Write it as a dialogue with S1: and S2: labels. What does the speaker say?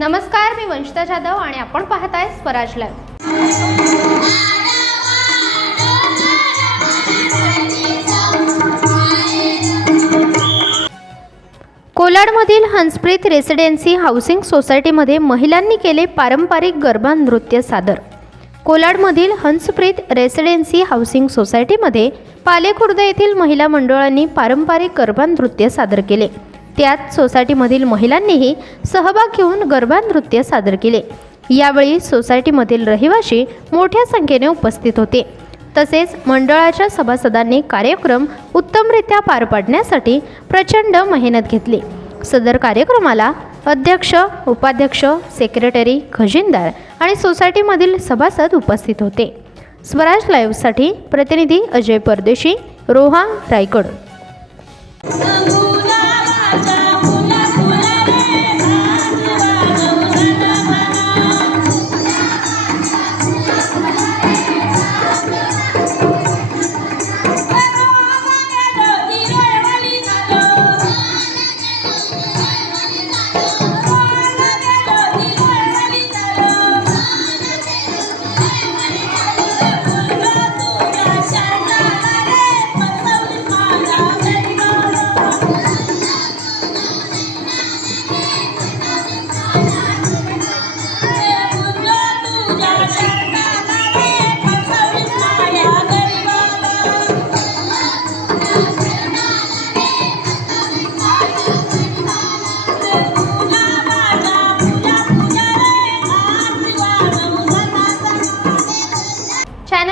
S1: नमस्कार मी वंशिता जाधव आणि आपण पाहताय स्वराज लाईव्ह कोलाडमधील हंसप्रीत रेसिडेन्सी हाऊसिंग सोसायटीमध्ये महिलांनी केले पारंपरिक गरबा नृत्य सादर. कोलाडमधील हंसप्रीत रेसिडेन्सी हाऊसिंग सोसायटीमध्ये पालेखुर्द येथील महिला मंडळांनी पारंपरिक गरबा नृत्य सादर केले. त्यात सोसायटीमधील महिलांनीही सहभाग घेऊन गरबा नृत्य सादर केले. यावेळी सोसायटीमधील रहिवासी मोठ्या संख्येने उपस्थित होते. तसेच मंडळाच्या सभासदांनी कार्यक्रम उत्तमरित्या पार पाडण्यासाठी प्रचंड मेहनत घेतली. सदर कार्यक्रमाला अध्यक्ष उपाध्यक्ष सेक्रेटरी खजिनदार आणि सोसायटीमधील सभासद उपस्थित होते. स्वराज लाईव्हसाठी प्रतिनिधी अजय परदेशी रोहा रायगड.